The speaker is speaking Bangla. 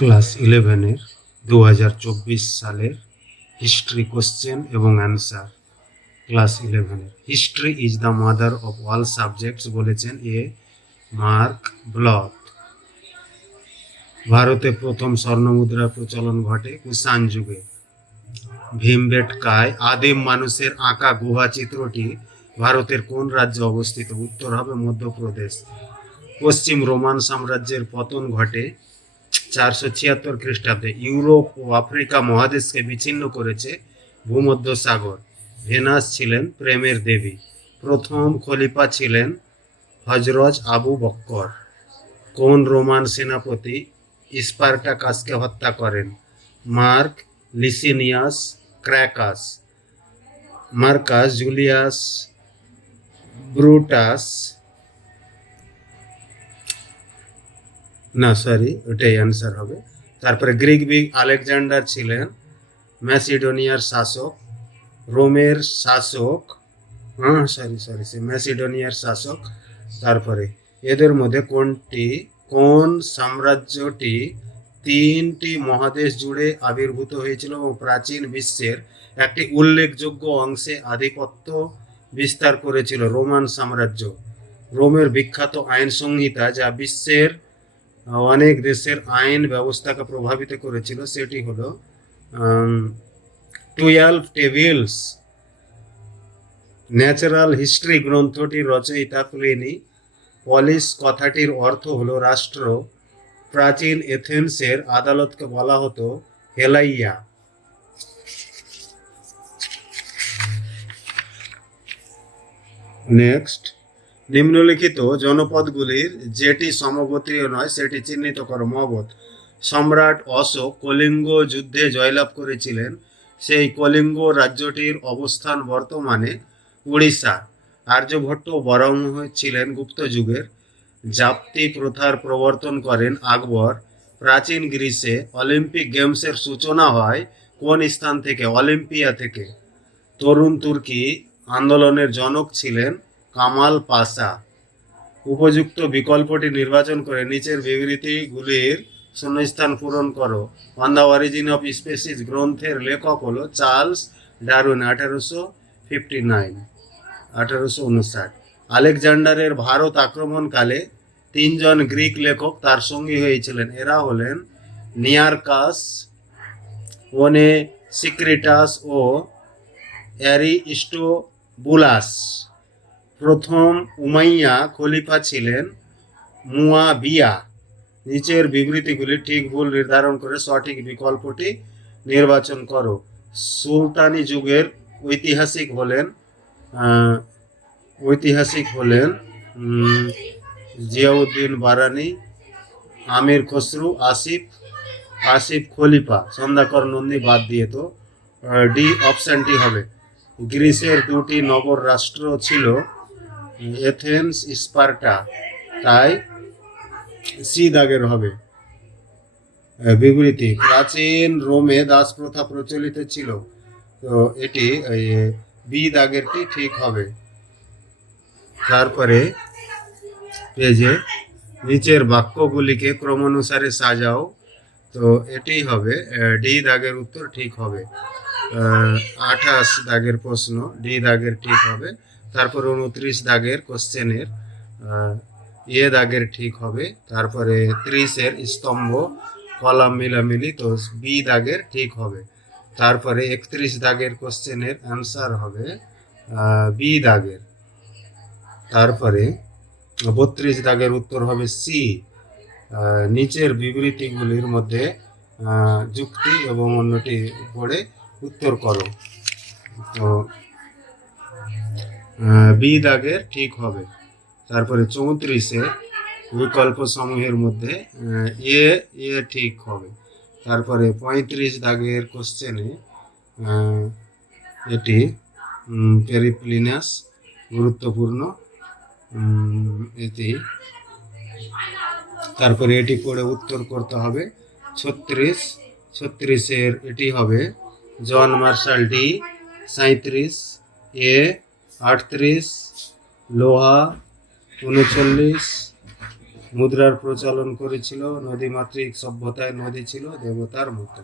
ক্লাস 11-এর 2024 সালের হিস্ট্রি কোশ্চেন এবং অ্যান্সার। ক্লাস 11-এর history is the mother of all subjects বলেছেন মার্ক ব্লক। ভারতে প্রথম স্বর্ণমুদ্রার প্রচলন ঘটে কুষাণ যুগে। ভীমবেটকায় আদিম মানুষের আঁকা গুহা চিত্রটি ভারতের কোন রাজ্যে অবস্থিত? উত্তর হবে মধ্যপ্রদেশ। পশ্চিম রোমান সাম্রাজ্যের পতন ঘটে 476 খ্রিস্টাব্দে। ইউরোপ ও আফ্রিকা মহাদেশকে বিচ্ছিন্ন করেছে ভূমধ্যসাগর। ভেনাস ছিলেন প্রেমের দেবী। প্রথম খলিফা ছিলেন হজরত আবু বক্কর। কোন রোমান সেনাপতি স্পার্টাকাসকে হত্যা করেন? মার্ক লিসিনিয়াস ক্র্যাকাস। মার্কাস জুলিয়াস ব্রুটাস, না সরি ওটাই অ্যান্সার হবে। তারপরে গ্রিক আলেকজান্ডার ছিলেন ম্যাসিডোনিয়ার শাসক। রোমের শাসক, ম্যাসিডোনিয়ার শাসক। তারপরে এদের মধ্যে কোন সাম্রাজ্যটি 3টি মহাদেশ জুড়ে আবির্ভূত হয়েছিল এবং প্রাচীন বিশ্বের একটি উল্লেখযোগ্য অংশে আধিপত্য বিস্তার করেছিল? রোমান সাম্রাজ্য। রোমের বিখ্যাত আইন সংহিতা যা বিশ্বের অনেক দেশের আইন ব্যবস্থাকে প্রভাবিত করেছিল সেটি হলো 12 টেবিলস। ন্যাচারাল হিস্ট্রি গ্রন্থটির রচয়িতা প্লিনি। পলিস কথাটির অর্থ হলো রাষ্ট্র। প্রাচীন এথেন্সের আদালতকে বলা হতো হেলাইয়া। নেক্সট, নিম্নলিখিত জনপদগুলির যেটি সমগোত্রীয় নয় সেটি চিহ্নিত করো। মগধ। সম্রাট অশোক কলিঙ্গ যুদ্ধে জয়লাভ করেছিলেন। সেই কলিঙ্গ রাজ্যটির অবস্থান বর্তমানে উড়িষ্যা। আর্যভট্ট বরাহমহ ছিলেন গুপ্ত যুগের। জাপ্তি প্রথার প্রবর্তন করেন আকবর। প্রাচীন গ্রিসে অলিম্পিক গেমসের সূচনা হয় কোন স্থান থেকে? অলিম্পিয়া থেকে। তরুণ তুর্কি আন্দোলনের জনক ছিলেন কামাল পাশা। উপযুক্ত বিকল্পটি নির্বাচন করে নিচের বিবৃতিগুলির শূন্যস্থান পূরণ করো। On the origin of species গ্রন্থের লেখক হলো চার্লস ডারউইন। 1859। আলেকজান্ডারের ভারত আক্রমণকালে 3জন গ্রিক লেখক তার সঙ্গী হয়েছিলেন। এরা হলেন নিয়ারকাস, ওনেসিক্রিটাস ও অ্যারিস্টোবুলাস। প্রথম উমাইয়া খলিফা ছিলেন মুয়াবিয়া। নিচের বিবৃতিগুলি ঠিক ভুল নির্ধারণ করে সঠিক বিকল্পটি নির্বাচন করো। সুলতানি যুগের ঐতিহাসিক হলেন জিয়াউদ্দিন বারানি, আমির খসরু, আসিফ খলিফা। সন্ধ্যাকর নন্দী বাদ দিয়ে তো ডি অপশনটি হবে। গ্রিসের 2টি নগর রাষ্ট্র ছিল এথেন্স, স্পার্টা, তাই সি দাগের হবে। বিবৃতি, প্রাচীন রোমে দাস প্রথা প্রচলিত ছিল, তো এটি বি দাগেরটি ঠিক হবে। তারপরে পেজে নিচের বাক্যগুলিকে ক্রমানুসারে সাজাও, তো এটি হবে ডি দাগের উত্তর ঠিক হবে। 28 দাগের প্রশ্ন ডি দাগের ঠিক হবে। তারপরে 29 দাগের কোশ্চেনের এ দাগের ঠিক হবে। তারপরে 30-এর স্তম্ভ কলাম মিলামিলি, তো বি দাগের ঠিক হবে। তারপরে 31 দাগের কোশ্চেনের অ্যান্সার হবে বি দাগের। তারপরে 32 দাগের উত্তর হবে সি। নিচের বিবৃতিগুলির মধ্যে যুক্তি এবং অন্যটি পড়ে উত্তর করো, তো বি দাগের ঠিক হবে। তারপরে 34-এ বিকল্প সমূহের মধ্যে এ ঠিক হবে। তারপরে 35 দাগের কোশ্চেনে এটি পেরিপ্লিনাস গুরুত্বপূর্ণ এটি। তারপরে এটি পড়ে উত্তর করতে হবে। 36-এর এটি হবে জন মার্শাল ডি। 37 এ। 38 লোহা। 39 মুদ্রার প্রচলন করেছিল। নদীমাতৃক সভ্যতায় নদী ছিল দেবতার মতো।